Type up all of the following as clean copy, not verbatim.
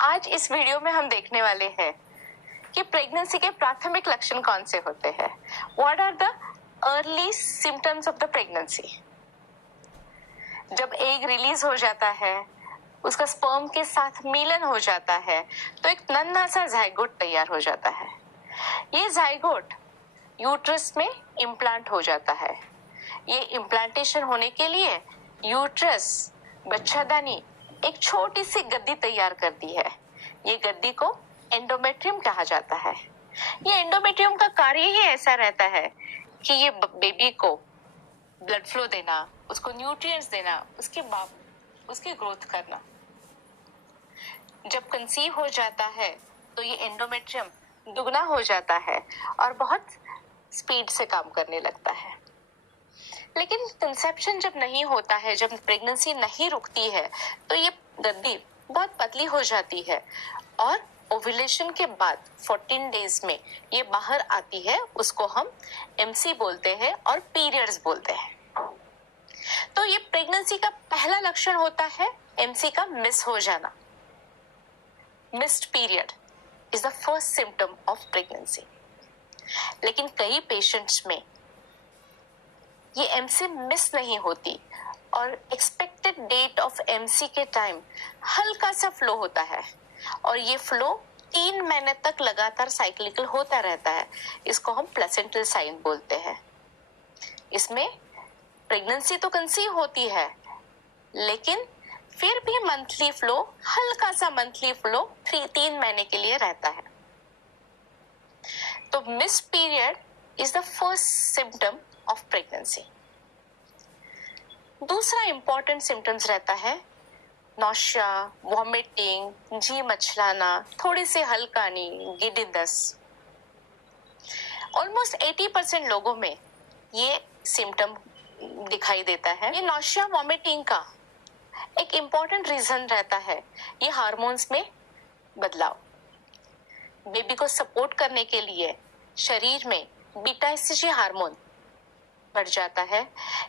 आज इस वीडियो में हम देखने वाले हैं कि प्रेगनेंसी के प्राथमिक लक्षण कौन से होते हैं। What are the early symptoms of the pregnancy. जब एग रिलीज हो जाता है, उसका स्पर्म के साथ मिलन हो जाता है, तो एक नन्हा सा जाइगोट तैयार हो जाता है। ये जाइगोट यूट्रस में इम्प्लांट हो जाता है। ये इम्प्लांटेशन होने के लिए यूट्रस बच्चादानी एक छोटी सी गद्दी तैयार करती है। ये गद्दी को एंडोमेट्रियम कहा जाता है। ये एंडोमेट्रियम का कार्य ही ऐसा रहता है कि ये बेबी को ब्लड फ्लो देना, उसको न्यूट्रिएंट्स देना, उसकी ग्रोथ करना। जब कंसीव हो जाता है तो ये एंडोमेट्रियम दुगना हो जाता है और बहुत स्पीड से काम करने लगता है। लेकिन कंसेप्शन जब नहीं होता है, जब प्रेगनेंसी नहीं रुकती है, तो ये गद्दी बहुत पतली हो जाती है और ओव्यूलेशन के बाद 14 डेज में ये बाहर आती है। उसको हम एमसी बोलते हैं और पीरियड्स बोलते हैं। तो ये प्रेगनेंसी का पहला लक्षण होता है एमसी का मिस हो जाना। Missed period is the first symptom of pregnancy. लेकिन कई पेशेंट्स में ये एमसी मिस नहीं होती और एक्सपेक्टेड डेट ऑफ एमसी के टाइम हल्का सा फ्लो होता है और ये फ्लो 3 महीने तक लगातार साइक्लिकल होता रहता है। इसको हम प्लेसेंटल साइन बोलते हैं। इसमें प्रेगनेंसी तो कंसीव होती है, लेकिन फिर भी मंथली फ्लो, हल्का सा मंथली फ्लो 3 महीने के लिए रहता है। तो miss period is the first symptom of pregnancy. दूसरा इंपॉर्टेंट सिम्टम्स रहता है नौशिया, वॉमिटिंग, जी मचलाना, थोड़ी सी हल्कानी, गिड्डीनेस। ऑलमोस्ट 80% लोगों में ये सिम्टम दिखाई देता है। ये नौशिया वॉमिटिंग का एक इम्पॉर्टेंट रीजन रहता है ये हार्मोन्स में बदलाव। बेबी को सपोर्ट करने के लिए शरीर में बीटा एससीजी हार्मोन बढ़ जाता है।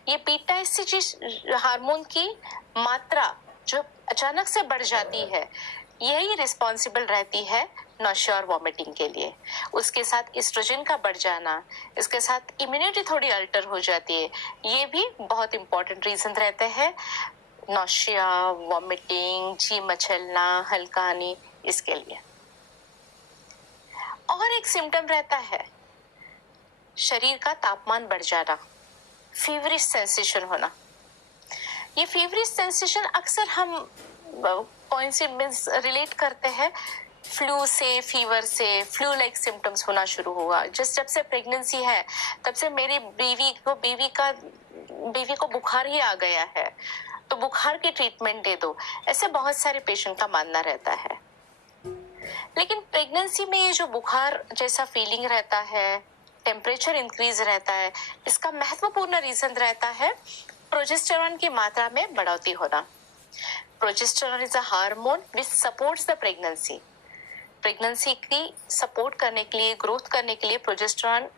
ये बीटा एससीजी हार्मोन की मात्रा जो अचानक से बढ़ जाती है, यही रिस्पॉन्सिबल रहती है नौशिया और वॉमिटिंग के लिए। उसके साथ एस्ट्रोजन का बढ़ जाना, इसके साथ इम्यूनिटी थोड़ी अल्टर हो जाती है। ये भी बहुत इंपॉर्टेंट रीजन रहते हैं नौशिया, वॉमिटिंग, जी मचलना, हल्कानी, इसके लिए। और एक सिम्टम रहता है शरीर का तापमान बढ़ जाना, फीवरिश सेंसेशन होना। ये फीवरिश सेंसेशन अक्सर हम कोइंसिडेंस रिलेट करते हैं फ्लू से, फीवर से। फ्लू लाइक सिम्टम्स होना शुरू हुआ जब से प्रेगनेंसी है, तब से मेरी बीवी को बुखार ही आ गया है, तो बुखार की ट्रीटमेंट दे दो। ऐसे बहुत सारे पेशेंट का मानना रहता है। लेकिन प्रेगनेंसी में ये जो बुखार जैसा फीलिंग रहता है, टेम्परेचर इंक्रीज रहता है, इसका महत्वपूर्ण रीजन रहता है प्रोजेस्टेरॉन की मात्रा में बढ़ोतरी होना। Progesterone is a hormone which supports the pregnancy. Pregnancy की सपोर्ट करने के लिए, ग्रोथ करने के लिए प्रोजेस्टेरॉन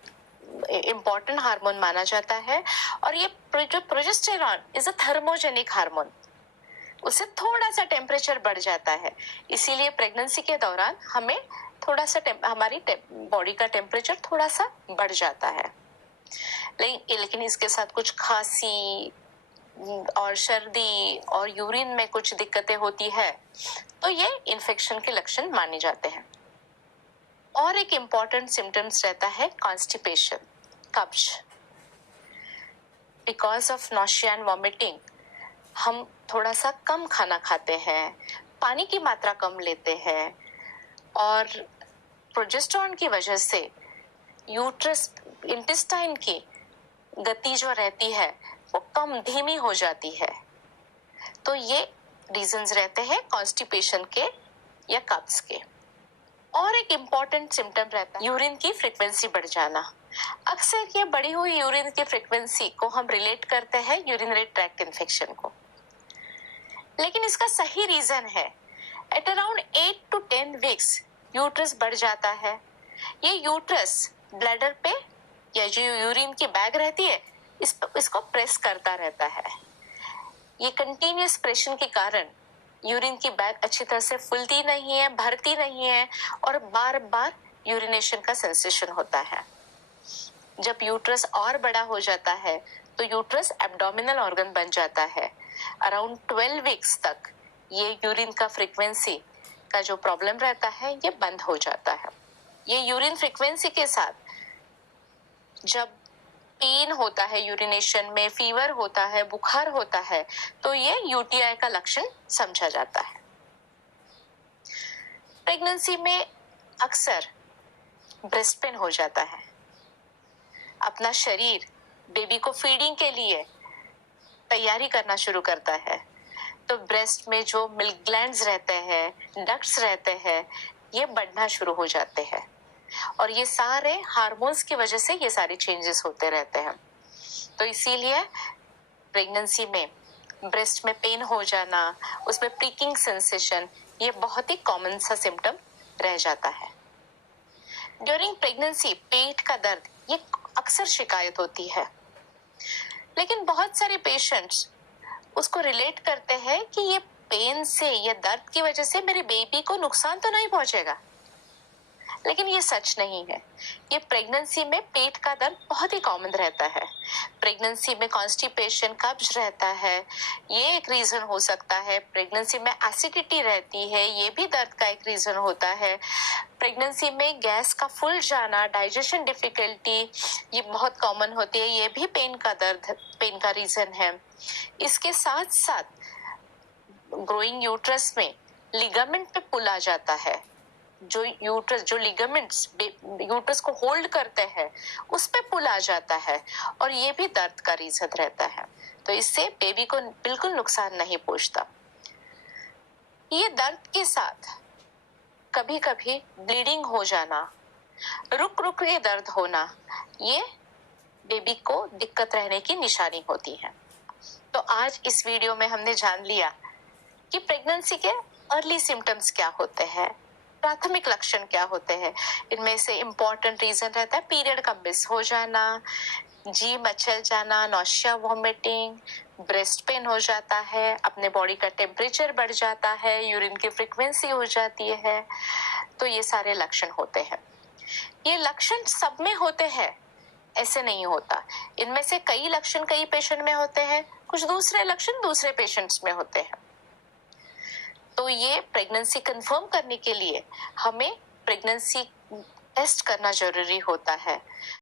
इम्पॉर्टेंट हार्मोन माना जाता है। और ये progesterone is a thermogenic hormone. उससे थोड़ा सा टेम्परेचर बढ़ जाता है, इसीलिए प्रेगनेंसी के दौरान हमें थोड़ा सा हमारी बॉडी का टेम्परेचर थोड़ा सा बढ़ जाता है। लेकिन इसके साथ कुछ खांसी और सर्दी और यूरिन में कुछ दिक्कतें होती है, तो ये इन्फेक्शन के लक्षण माने जाते हैं। और एक इम्पॉर्टेंट सिम्टम्स रहता है कॉन्स्टिपेशन, कब्ज। Because of nausea and vomiting हम थोड़ा सा कम खाना खाते हैं, पानी की मात्रा कम लेते हैं और प्रोजेस्टेरॉन की वजह से यूट्रस, इंटेस्टाइन की गति जो रहती है वो कम, धीमी हो जाती है। तो ये रीजंस रहते हैं कॉन्स्टिपेशन के या कब्ज के। और एक इम्पॉर्टेंट सिम्टम रहता है यूरिन की फ्रीक्वेंसी बढ़ जाना। अक्सर ये बढ़ी हुई यूरिन की फ्रीक्वेंसी को हम रिलेट करते हैं यूरिनरी ट्रैक्ट इन्फेक्शन को, लेकिन इसका सही रीजन है at around 8 to 10 weeks uterus बढ़ जाता है। ये यूट्रस ब्लैडर पे या जो यूरिन की बैग रहती है इसको प्रेस करता रहता है। ये कंटिन्यूअस प्रेशन के कारण यूरिन की बैग अच्छी तरह से फूलती नहीं है, भरती नहीं है और बार बार यूरिनेशन का सेंसेशन होता है। जब यूट्रस और बड़ा हो जाता है तो यूट्रस एब्डोमिनल ऑर्गन बन जाता है। अराउंड 12 वीक्स तक ये यूरिन का फ्रीक्वेंसी का जो प्रॉब्लम रहता है ये बंद हो जाता है। ये यूरिन फ्रीक्वेंसी के साथ जब पेन होता है यूरिनेशन में, फीवर होता है, बुखार होता है, तो ये यूटीआई का लक्षण समझा जाता है। प्रेगनेंसी में अक्सर ब्रेस्ट पेन हो जाता है। अपना शरीर बेबी को फीडिंग के लिए तैयारी करना शुरू करता है, तो ब्रेस्ट में जो मिल्क ग्लैंड्स रहते हैं, डक्ट्स रहते हैं, ये बढ़ना शुरू हो जाते हैं और ये सारे हार्मोन्स की वजह से ये सारे चेंजेस होते रहते हैं। तो इसीलिए प्रेगनेंसी में ब्रेस्ट में पेन हो जाना, उसमें प्रिकिंग सेंसेशन, ये बहुत ही कॉमन सा सिम्टम रह जाता है। ड्यूरिंग प्रेगनेंसी पेट का दर्द ये अक्सर शिकायत होती है, लेकिन बहुत सारे पेशेंट्स उसको रिलेट करते हैं कि ये पेन से या दर्द की वजह से मेरे बेबी को नुकसान तो नहीं पहुंचेगा, लेकिन ये सच नहीं है। ये प्रेगनेंसी में पेट का दर्द बहुत ही कॉमन रहता है। प्रेगनेंसी में कॉन्स्टिपेशन, कब्ज रहता है, ये एक रीजन हो सकता है। प्रेगनेंसी में एसिडिटी रहती है, ये भी दर्द का एक रीजन होता है। प्रेगनेंसी में गैस का फूल जाना, डाइजेशन डिफिकल्टी, ये बहुत कॉमन होती है, ये भी पेन का रीजन है। इसके साथ साथ ग्रोइंग यूट्रस में लिगामेंट पे पुल आ जाता है। जो लिगामेंट्स यूट्रस को होल्ड करते हैं उस पे पुल आ जाता है और ये भी दर्द का रीजन रहता है। तो इससे बेबी को बिल्कुल नुकसान नहीं पहुंचता। ये दर्द के साथ कभी कभी ब्लीडिंग हो जाना, रुक रुक के दर्द होना, ये बेबी को दिक्कत रहने की निशानी होती है। तो आज इस वीडियो में हमने जान लिया कि प्रेगनेंसी के अर्ली सिम्टम्स क्या होते हैं, प्राथमिक लक्षण क्या होते हैं। इनमें से इम्पोर्टेंट रीजन रहता है पीरियड का मिस हो जाना, जी मचल जाना, नॉशिया, वॉमिटिंग, ब्रेस्ट पेन हो जाता है, अपने बॉडी का टेम्परेचर बढ़ जाता है, यूरिन की फ्रीक्वेंसी हो जाती है। तो ये सारे लक्षण होते हैं। ये लक्षण सब में होते हैं ऐसे नहीं होता। इनमें से कई लक्षण कई पेशेंट में होते हैं, कुछ दूसरे लक्षण दूसरे पेशेंट्स में होते हैं। तो ये प्रेगनेंसी कंफर्म करने के लिए हमें प्रेगनेंसी टेस्ट करना जरूरी होता है।